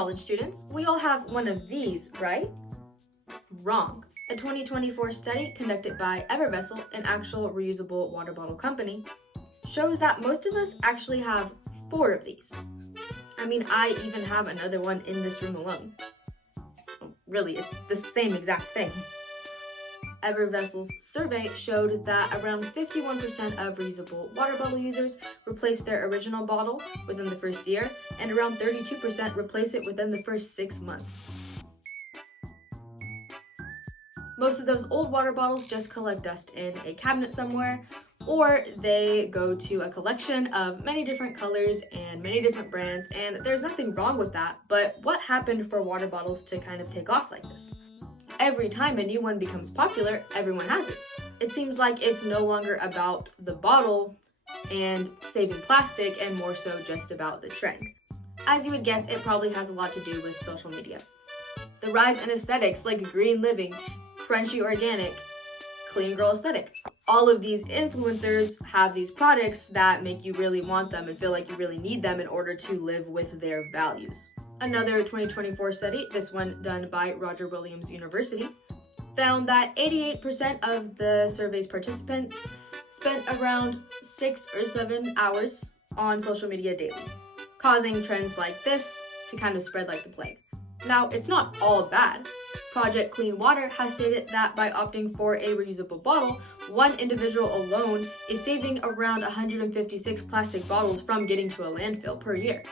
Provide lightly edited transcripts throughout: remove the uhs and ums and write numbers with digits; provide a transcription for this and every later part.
college students, we all have one of these, right? Wrong. A 2024 study conducted by Evervessel, an actual reusable water bottle company, shows that most of us actually have 4 of these. I mean, I even have another one in this room alone. Really, it's the same exact thing. Evervessel's survey showed that around 51% of reusable water bottle users replace their original bottle within the first year, and around 32% replace it within the first 6 months. Most of those old water bottles just collect dust in a cabinet somewhere, or they go to a collection of many different colors and many different brands, and there's nothing wrong with that, but what happened for water bottles to kind of take off like this? Every time a new one becomes popular, everyone has it. It seems like it's no longer about the bottle and saving plastic and more so just about the trend. As you would guess, it probably has a lot to do with social media. The rise in aesthetics like green living, crunchy organic, clean girl aesthetic. All of these influencers have these products that make you really want them and feel like you really need them in order to live with their values. Another 2024 study, this one done by Roger Williams University, found that 88% of the survey's participants spent around 6 or 7 hours on social media daily, causing trends like this to kind of spread like the plague. Now, it's not all bad. Project Clean Water has stated that by opting for a reusable bottle, one individual alone is saving around 156 plastic bottles from getting to a landfill per year.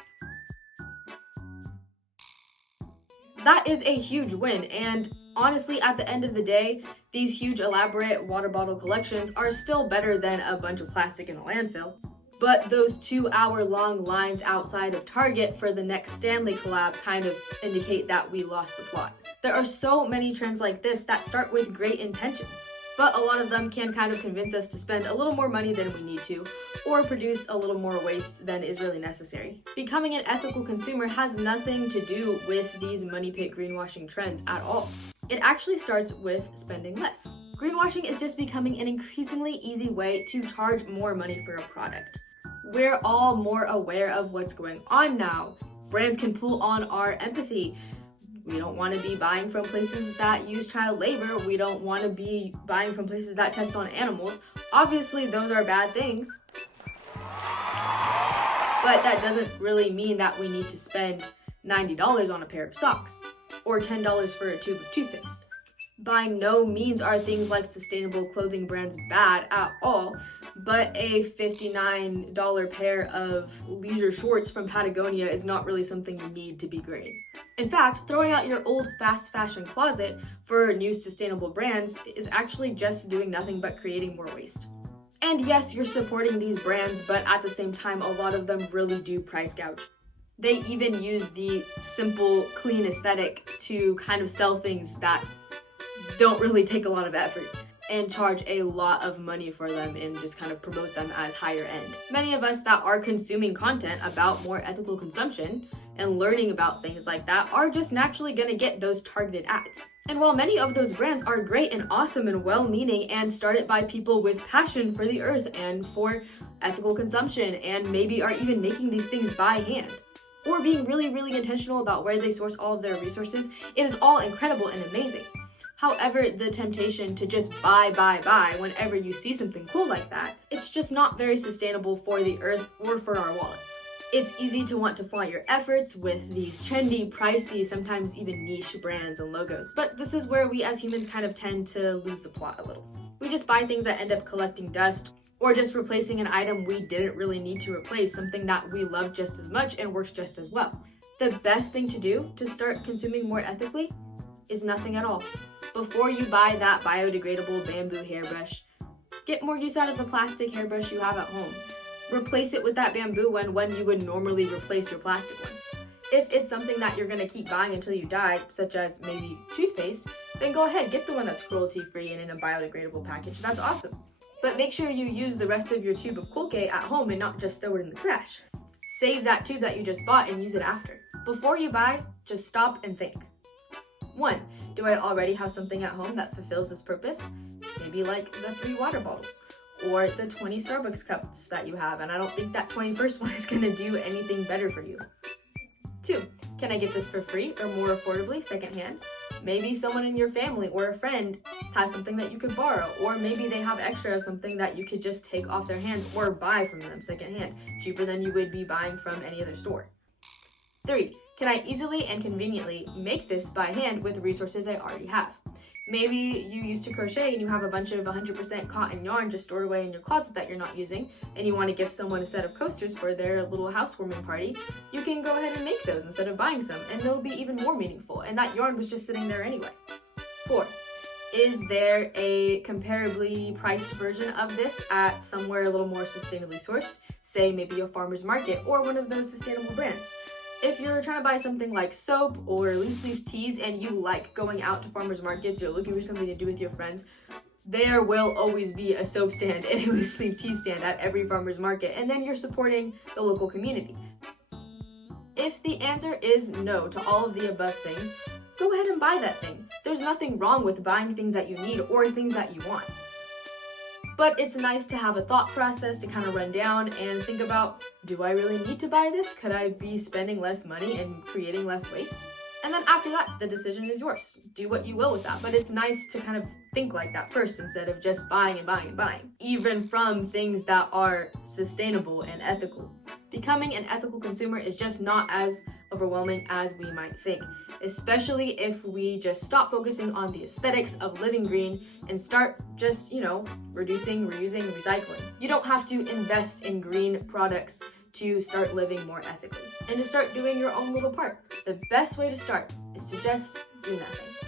That is a huge win, and honestly, at the end of the day, these huge elaborate water bottle collections are still better than a bunch of plastic in a landfill. But those 2-hour-long lines outside of Target for the next Stanley collab kind of indicate that we lost the plot. There are so many trends like this that start with great intentions, but a lot of them can kind of convince us to spend a little more money than we need to, or produce a little more waste than is really necessary. Becoming an ethical consumer has nothing to do with these money pit greenwashing trends at all. It actually starts with spending less. Greenwashing is just becoming an increasingly easy way to charge more money for a product. We're all more aware of what's going on now. Brands can pull on our empathy. We don't want to be buying from places that use child labor. We don't want to be buying from places that test on animals. Obviously, those are bad things. But that doesn't really mean that we need to spend $90 on a pair of socks or $10 for a tube of toothpaste. By no means are things like sustainable clothing brands bad at all, but a $59 pair of leisure shorts from Patagonia is not really something you need to be great. In fact, throwing out your old fast fashion closet for new sustainable brands is actually just doing nothing but creating more waste. And yes, you're supporting these brands, but at the same time, a lot of them really do price gouge. They even use the simple, clean aesthetic to kind of sell things that don't really take a lot of effort and charge a lot of money for them and just kind of promote them as higher end. Many of us that are consuming content about more ethical consumption and learning about things like that are just naturally gonna get those targeted ads. And while many of those brands are great and awesome and well-meaning and started by people with passion for the earth and for ethical consumption and maybe are even making these things by hand, or being really, really intentional about where they source all of their resources, it is all incredible and amazing. However, the temptation to just buy whenever you see something cool like that, it's just not very sustainable for the earth or for our wallets. It's easy to want to flaunt your efforts with these trendy, pricey, sometimes even niche brands and logos. But this is where we as humans kind of tend to lose the plot a little. We just buy things that end up collecting dust or just replacing an item we didn't really need to replace, something that we love just as much and works just as well. The best thing to do to start consuming more ethically is nothing at all. Before you buy that biodegradable bamboo hairbrush, get more use out of the plastic hairbrush you have at home. Replace it with that bamboo one when you would normally replace your plastic one. If it's something that you're gonna keep buying until you die, such as maybe toothpaste, then go ahead, get the one that's cruelty-free and in a biodegradable package. That's awesome. But make sure you use the rest of your tube of Colgate at home and not just throw it in the trash. Save that tube that you just bought and use it after. Before you buy, just stop and think. 1, do I already have something at home that fulfills this purpose? Maybe like the 3 water bottles or the 20 Starbucks cups that you have, and I don't think that 21st one is gonna do anything better for you. 2, Can I get this for free or more affordably secondhand? Maybe someone in your family or a friend has something that you could borrow, or maybe they have extra of something that you could just take off their hands or buy from them secondhand, cheaper than you would be buying from any other store. 3. Can I easily and conveniently make this by hand with resources I already have? Maybe you used to crochet and you have a bunch of 100% cotton yarn just stored away in your closet that you're not using, and you want to give someone a set of coasters for their little housewarming party. You can go ahead and make those instead of buying some, and they'll be even more meaningful, and that yarn was just sitting there anyway. 4. Is there a comparably priced version of this at somewhere a little more sustainably sourced, say maybe a farmer's market or one of those sustainable brands? If you're trying to buy something like soap or loose leaf teas and you like going out to farmers markets, you're looking for something to do with your friends, there will always be a soap stand and a loose leaf tea stand at every farmer's market, and then you're supporting the local community. If the answer is no to all of the above things, go ahead and buy that thing. There's nothing wrong with buying things that you need or things that you want. But it's nice to have a thought process to kind of run down and think about, do I really need to buy this? Could I be spending less money and creating less waste? And then after that, the decision is yours. Do what you will with that. But it's nice to kind of think like that first instead of just buying and buying and buying, even from things that are sustainable and ethical. Becoming an ethical consumer is just not as overwhelming as we might think, especially if we just stop focusing on the aesthetics of living green and start just, reducing, reusing, recycling. You don't have to invest in green products to start living more ethically and to start doing your own little part. The best way to start is to just do nothing.